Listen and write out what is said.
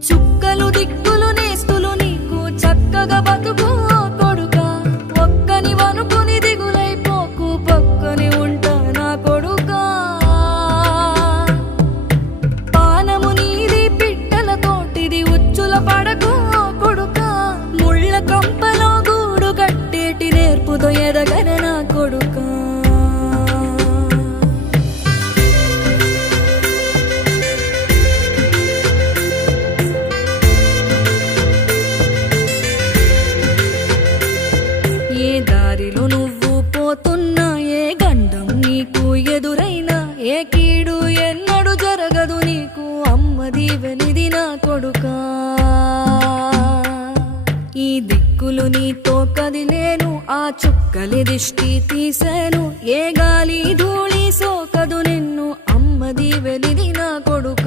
చుక్కలు దిక్కులు నేస్తులు నీకు చక్కగా బతుకు కొడుకా ఒక్కని వనుకుని దిగులైపోకు పక్కని ఉంటా నా కొడుకా పానము నీది పిట్టల తోటిది ఉచ్చుల పడకు కొడుకా ముళ్ళ కంపలో గూడు కట్టేటి నేర్పుతో ఎదగన నా కొడుకా ఏ దారిలో నువ్వు పోతున్నా ఏ గండం నీకు ఎదురైనా ఏ కీడు ఎన్నడు జరగదు నీకు అమ్మ దీవెనిది నా కొడుకా ఈ దిక్కులు నీతో కదిలేను ఆ చుక్కలి దిష్టి తీసేను ఏ గాలి ధూళి సోకదు నిన్ను అమ్మ దీవెనిది నా కొడుకా